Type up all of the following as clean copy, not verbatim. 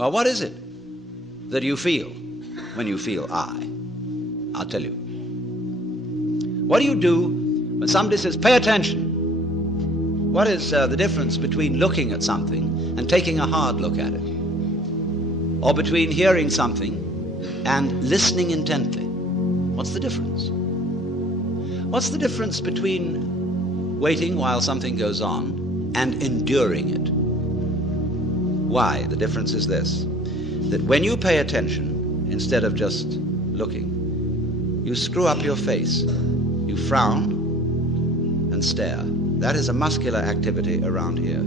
Well, what is it that you feel when you feel I? I'll tell you. What do you do when somebody says, pay attention? What is the difference between looking at something and taking a hard look at it? Or between hearing something and listening intently? What's the difference? What's the difference between waiting while something goes on and enduring it? Why? The difference is this, that when you pay attention, instead of just looking, you screw up your face, you frown and stare. That is a muscular activity around here.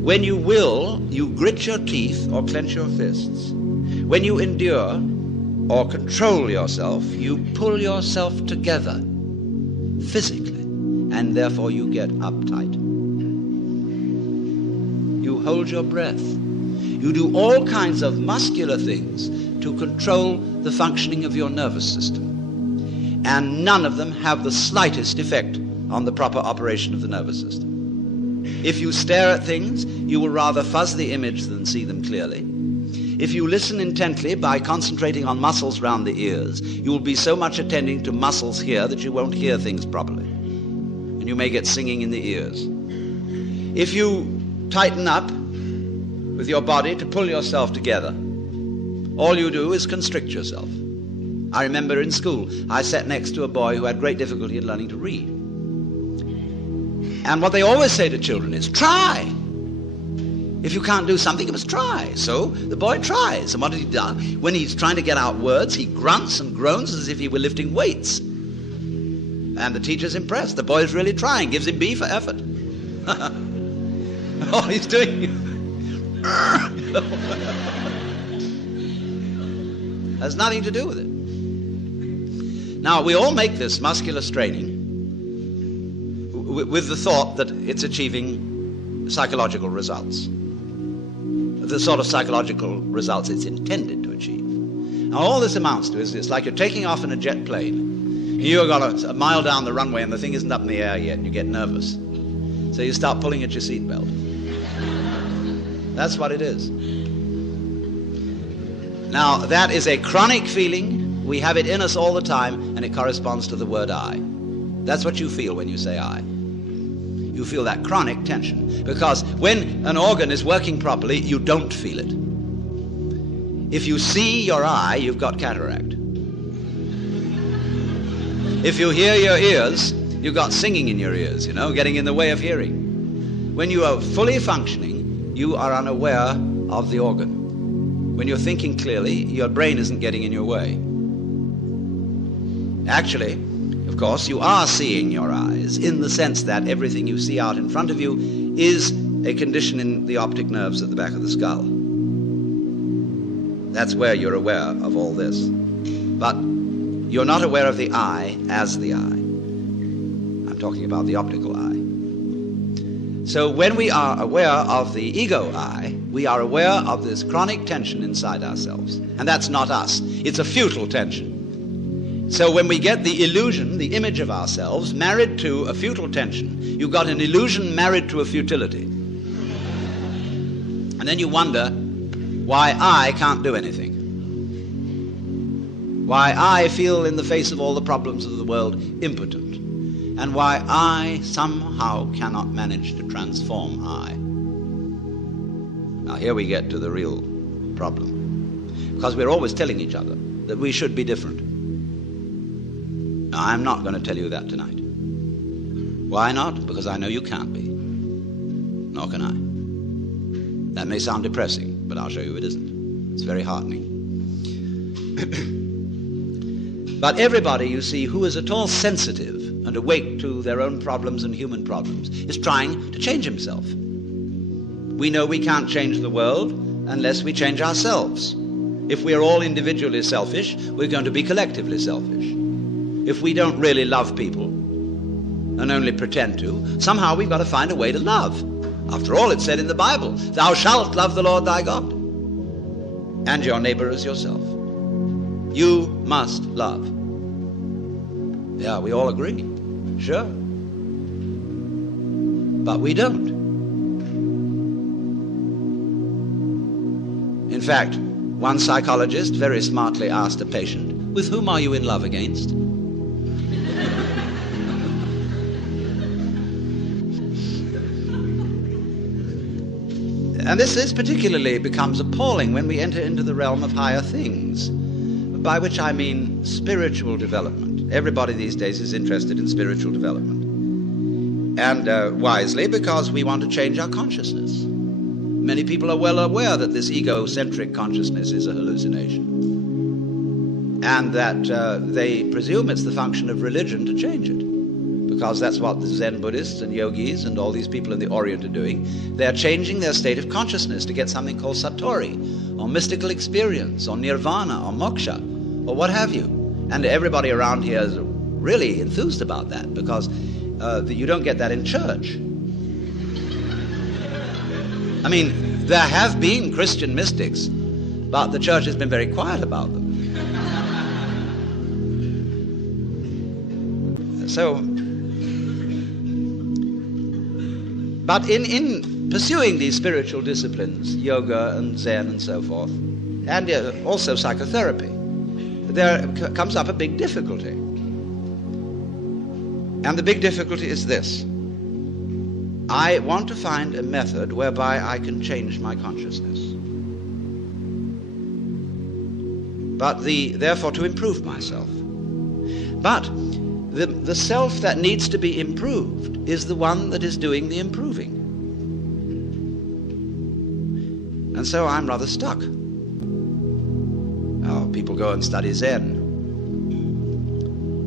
When you will, you grit your teeth or clench your fists. When you endure or control yourself, you pull yourself together physically, and therefore you get uptight. You hold your breath. You do all kinds of muscular things to control the functioning of your nervous system. And none of them have the slightest effect on the proper operation of the nervous system. If you stare at things, you will rather fuzz the image than see them clearly. If you listen intently by concentrating on muscles round the ears, you will be so much attending to muscles here that you won't hear things properly. And you may get singing in the ears. If you tighten up with your body to pull yourself together, all you do is constrict yourself. I remember in school, I sat next to a boy who had great difficulty in learning to read. And what they always say to children is, try. If you can't do something, you must try. So the boy tries. And what did he do? When he's trying to get out words, he grunts and groans as if he were lifting weights. And the teacher's impressed. The boy's really trying, gives him B for effort. All he's doing has nothing to do with it. Now, we all make this muscular straining with the thought that it's achieving psychological results, the sort of psychological results it's intended to achieve. Now, all this amounts to is it's like you're taking off in a jet plane. You've got a mile down the runway and the thing isn't up in the air yet, and you get nervous. So you start pulling at your seatbelt. That's what it is. Now, that is a chronic feeling. We have it in us all the time, and it corresponds to the word I. That's what you feel when you say I. You feel that chronic tension, because when an organ is working properly, you don't feel it. If you see your eye, you've got cataract. If you hear your ears, you've got singing in your ears, getting in the way of hearing. When you are fully functioning, you are unaware of the organ. When you're thinking clearly, your brain isn't getting in your way. Actually, of course, you are seeing your eyes in the sense that everything you see out in front of you is a condition in the optic nerves at the back of the skull. That's where you're aware of all this. But you're not aware of the eye as the eye. I'm talking about the optical eye. So when we are aware of the ego eye, we are aware of this chronic tension inside ourselves. And that's not us. It's a futile tension. So when we get the illusion, the image of ourselves, married to a futile tension, you've got an illusion married to a futility. And then you wonder why I can't do anything. Why I feel in the face of all the problems of the world impotent. And why I somehow cannot manage to transform I. Now here we get to the real problem. Because we're always telling each other that we should be different. I'm not going to tell you that tonight. Why not? Because I know you can't be. Nor can I. That may sound depressing, but I'll show you it isn't. It's very heartening. But everybody, you see, who is at all sensitive and awake to their own problems and human problems is trying to change himself. We know we can't change the world unless we change ourselves. If we're all individually selfish, we're going to be collectively selfish. If we don't really love people and only pretend to, somehow we've got to find a way to love. After all, it's said in the Bible, thou shalt love the Lord thy God and your neighbor as yourself. You must love. Yeah, we all agree. Sure. But we don't. fact, one psychologist very smartly asked a patient, "With whom are you in love against?" And this particularly becomes appalling when we enter into the realm of higher things, by which I mean spiritual development. Everybody these days is interested in spiritual development. And wisely, because we want to change our consciousness. Many people are well aware that this egocentric consciousness is a hallucination, and that they presume it's the function of religion to change it, because that's what the Zen Buddhists and yogis and all these people in the Orient are doing. They're changing their state of consciousness to get something called satori, or mystical experience, or nirvana, or moksha, or what have you. And everybody around here is really enthused about that, because you don't get that in church. I mean, there have been Christian mystics, but the church has been very quiet about them. But in pursuing these spiritual disciplines, yoga and Zen and so forth, and also psychotherapy, there comes up a big difficulty. And the big difficulty is this. I want to find a method whereby I can change my consciousness. But therefore to improve myself. But the self that needs to be improved is the one that is doing the improving. And so I'm rather stuck. Oh, people go and study Zen.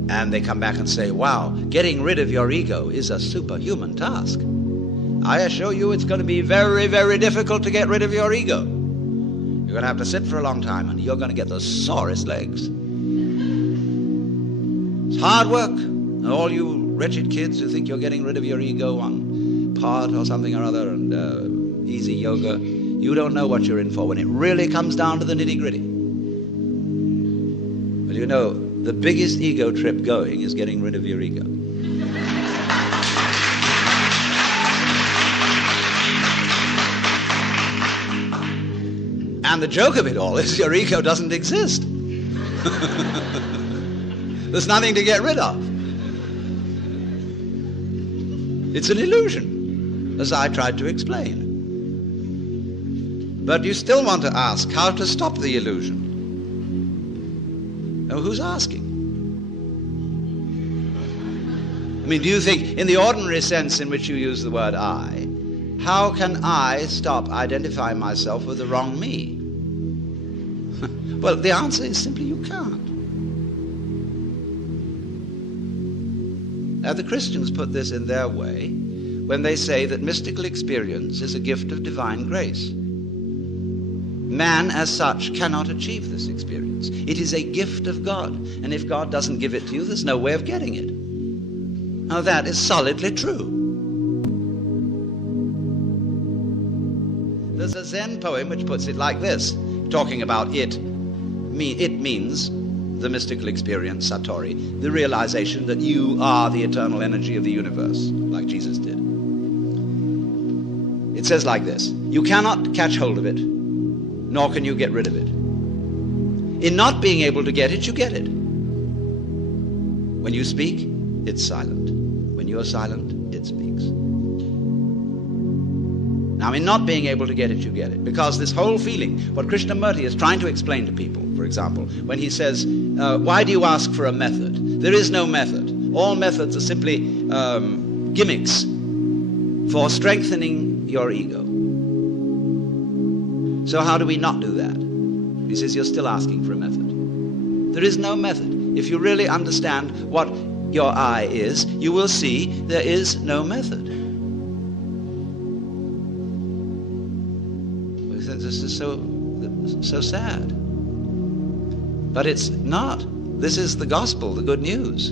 And they come back and say, wow, getting rid of your ego is a superhuman task. I assure you it's going to be very, very difficult to get rid of your ego. You're going to have to sit for a long time and you're going to get the sorest legs. It's hard work. And all you wretched kids who think you're getting rid of your ego on part or something or other and easy yoga, you don't know what you're in for when it really comes down to the nitty-gritty. Well, you know, the biggest ego trip going is getting rid of your ego. And the joke of it all is your ego doesn't exist. There's nothing to get rid of. It's an illusion, as I tried to explain. But you still want to ask how to stop the illusion. Now, who's asking? I mean, do you think, in the ordinary sense in which you use the word I, how can I stop identifying myself with the wrong me? Well, the answer is simply you can't. Now, the Christians put this in their way when they say that mystical experience is a gift of divine grace. Man, as such, cannot achieve this experience. It is a gift of God, and if God doesn't give it to you, there's no way of getting it. Now, that is solidly true. There's a Zen poem which puts it like this, talking about it means the mystical experience, satori, the realization that you are the eternal energy of the universe, like Jesus did. It says like this: you cannot catch hold of it, nor can you get rid of it. In not being able to get it, you get it. When you speak, it's silent. When you are silent, it speaks. Now, in not being able to get it, you get it. Because this whole feeling, what Krishnamurti is trying to explain to people, for example, when he says, why do you ask for a method? There is no method. All methods are simply gimmicks for strengthening your ego. So how do we not do that? He says, you're still asking for a method. There is no method. If you really understand what your I is, you will see there is no method. This is so sad. But it's not. This is the gospel, the good news.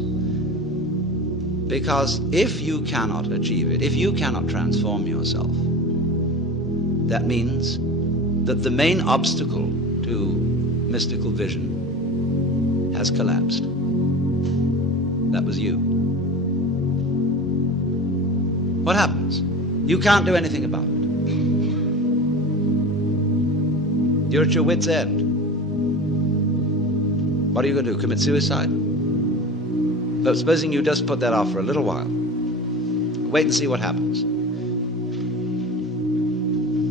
Because if you cannot achieve it, if you cannot transform yourself, that means that the main obstacle to mystical vision has collapsed. That was you. What happens? You can't do anything about it. You're at your wit's end. What are you going to do? Commit suicide? But supposing you just put that off for a little while. Wait and see what happens.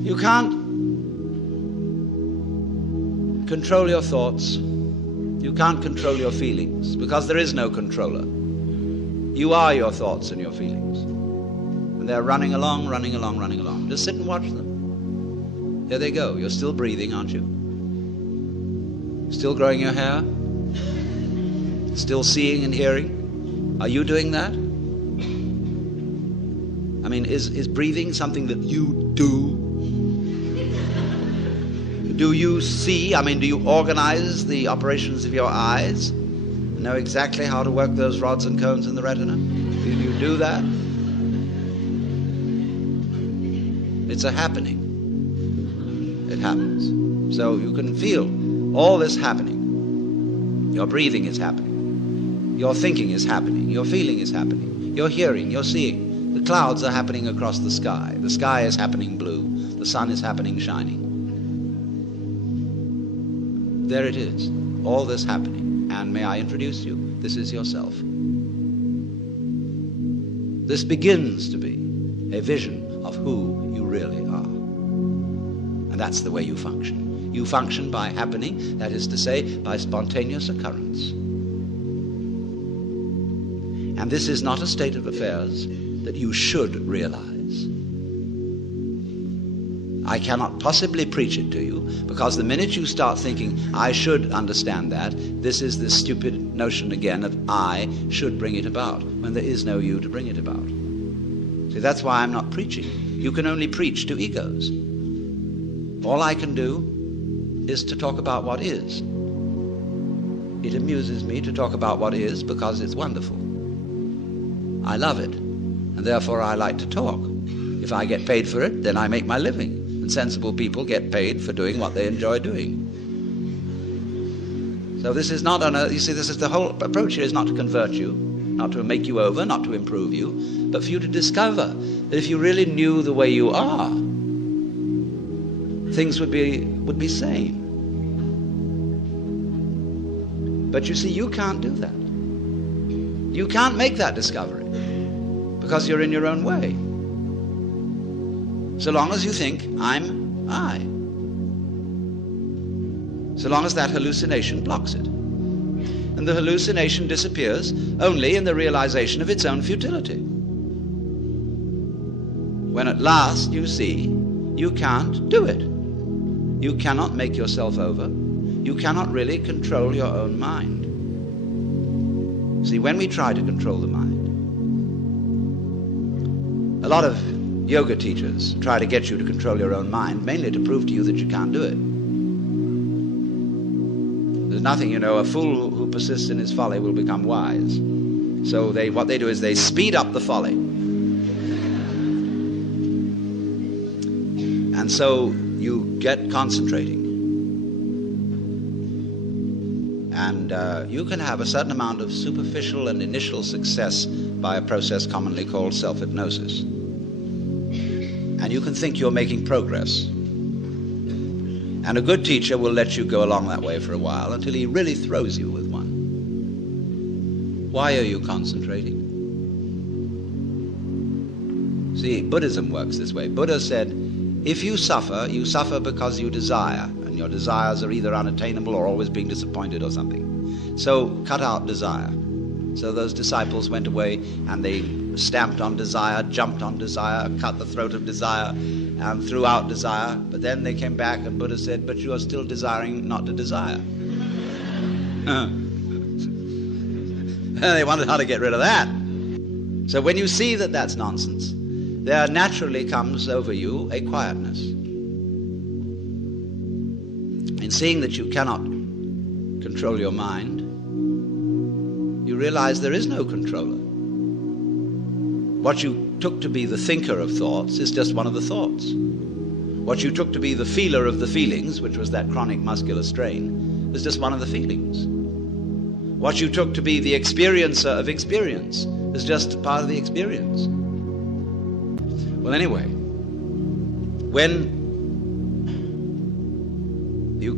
You can't control your thoughts. You can't control your feelings, because there is no controller. You are your thoughts and your feelings. And they're running along, running along, running along. Just sit and watch them. There they go. You're still breathing, aren't you? Still growing your hair? Still seeing and hearing? Are you doing that? I mean, is breathing something that you do? Do you see? I mean, do you organize the operations of your eyes? Know exactly how to work those rods and cones in the retina? Do you do that? It's a happening. It happens. So you can feel all this happening. Your breathing is happening. Your thinking is happening. Your feeling is happening. Your hearing, your seeing. The clouds are happening across the sky. The sky is happening blue. The sun is happening shining. There it is, all this happening. And may I introduce you? This is yourself. This begins to be a vision of who you really are. And that's the way you function. You function by happening, that is to say, by spontaneous occurrence. And this is not a state of affairs that you should realize. I cannot possibly preach it to you, because the minute you start thinking, I should understand that, this is this stupid notion again of I should bring it about, when there is no you to bring it about. See, that's why I'm not preaching. You can only preach to egos. All I can do is to talk about what is. It amuses me to talk about what is because it's wonderful. I love it, and therefore I like to talk. If I get paid for it, then I make my living. And sensible people get paid for doing what they enjoy doing. So this is not you see, this is the whole approach here, is not to convert you, not to make you over, not to improve you, but for you to discover that if you really knew the way you are, things would be sane. But you see, you can't do that. You can't make that discovery because you're in your own way. So long as you think, I'm I. So long as that hallucination blocks it. And the hallucination disappears only in the realization of its own futility. When at last you see you can't do it. You cannot make yourself over. You cannot really control your own mind. See, when we try to control the mind, a lot of yoga teachers try to get you to control your own mind, mainly to prove to you that you can't do it. There's nothing, a fool who persists in his folly will become wise. So what they do is they speed up the folly. And so you get concentrating. And you can have a certain amount of superficial and initial success by a process commonly called self-hypnosis. And you can think you're making progress. And a good teacher will let you go along that way for a while until he really throws you with one. Why are you concentrating? See, Buddhism works this way. Buddha said, if you suffer because you desire, and your desires are either unattainable or always being disappointed or something. So cut out desire. So those disciples went away and they stamped on desire, jumped on desire, cut the throat of desire, and threw out desire. But then they came back and Buddha said, but you are still desiring not to desire. They wondered how to get rid of that. So when you see that that's nonsense, there naturally comes over you a quietness. In seeing that you cannot control your mind, you realize there is no controller. What you took to be the thinker of thoughts is just one of the thoughts. What you took to be the feeler of the feelings, which was that chronic muscular strain, is just one of the feelings. What you took to be the experiencer of experience is just part of the experience. Well, anyway, when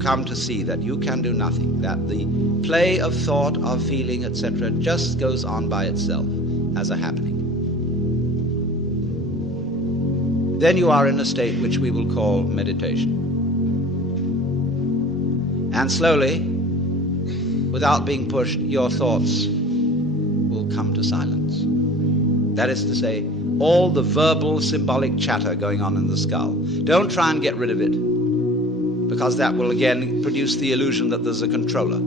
come to see that you can do nothing, that the play of thought, of feeling, etc., just goes on by itself as a happening, then you are in a state which we will call meditation. And slowly, without being pushed, your thoughts will come to silence. That is to say, all the verbal, symbolic chatter going on in the skull. Don't try and get rid of it, because that will again produce the illusion that there's a controller.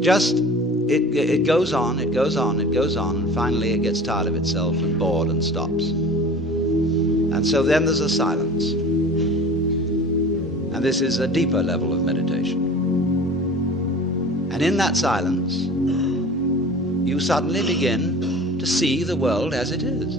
Just, it goes on, it goes on, it goes on, and finally it gets tired of itself and bored and stops. And so then there's a silence. And this is a deeper level of meditation. And in that silence, you suddenly begin to see the world as it is.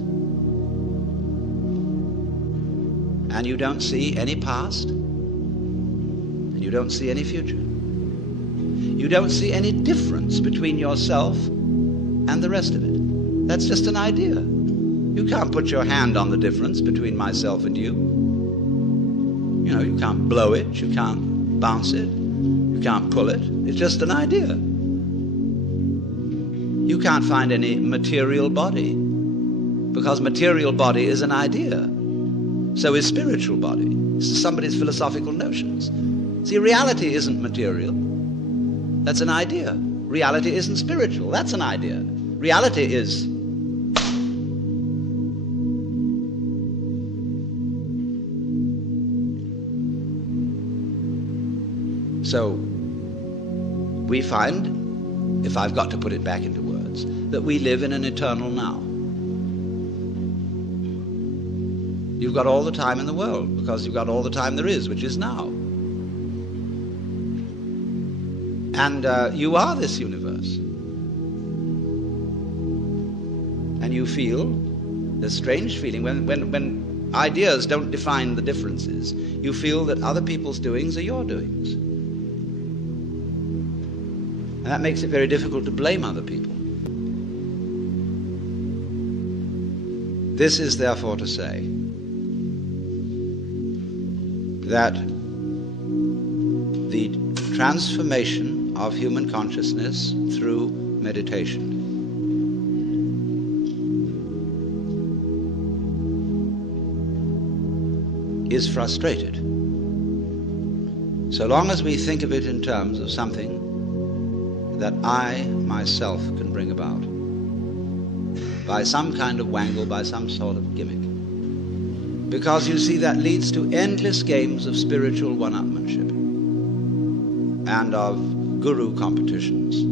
And you don't see any past, and you don't see any future. You don't see any difference between yourself and the rest of it. That's just an idea. You can't put your hand on the difference between myself and you. You know, you can't blow it, you can't bounce it, you can't pull it. It's just an idea. You can't find any material body, because material body is an idea. So is spiritual body. This is somebody's philosophical notions. See, reality isn't material. That's an idea. Reality isn't spiritual. That's an idea. Reality is. So we find, if I've got to put it back into words, that we live in an eternal now. You've got all the time in the world, because you've got all the time there is, which is now. And you are this universe. And you feel this strange feeling when ideas don't define the differences. You feel that other people's doings are your doings. And that makes it very difficult to blame other people. This is therefore to say that the transformation of human consciousness through meditation is frustrated. So long as we think of it in terms of something that I myself can bring about by some kind of wangle, by some sort of gimmick. Because you see, that leads to endless games of spiritual one-upmanship and of guru competitions,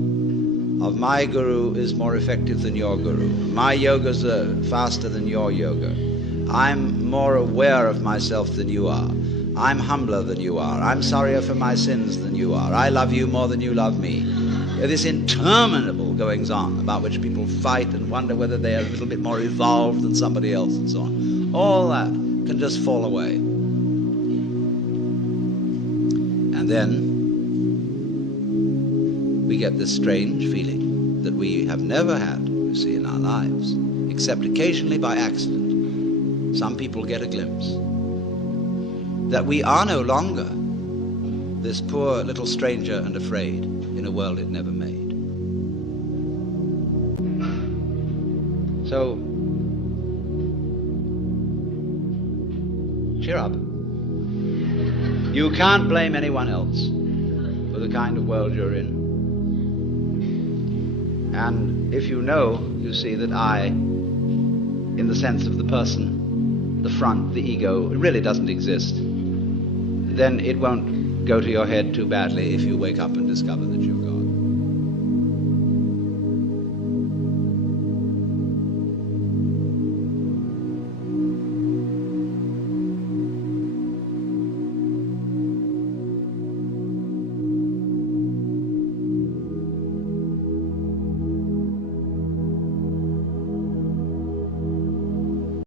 of my guru is more effective than your guru, my yogas are faster than your yoga, I'm more aware of myself than you are, I'm humbler than you are, I'm sorrier for my sins than you are, I love you more than you love me. This interminable goings on about which people fight and wonder whether they are a little bit more evolved than somebody else and so on. All that can just fall away. And then we get this strange feeling that we have never had, you see, in our lives, except occasionally by accident. Some people get a glimpse that we are no longer this poor little stranger and afraid in a world it never made. So, cheer up. You can't blame anyone else for the kind of world you're in. And if you know, you see that I, in the sense of the person, the front, the ego, it really doesn't exist, then it won't go to your head too badly if you wake up and discover that you're God.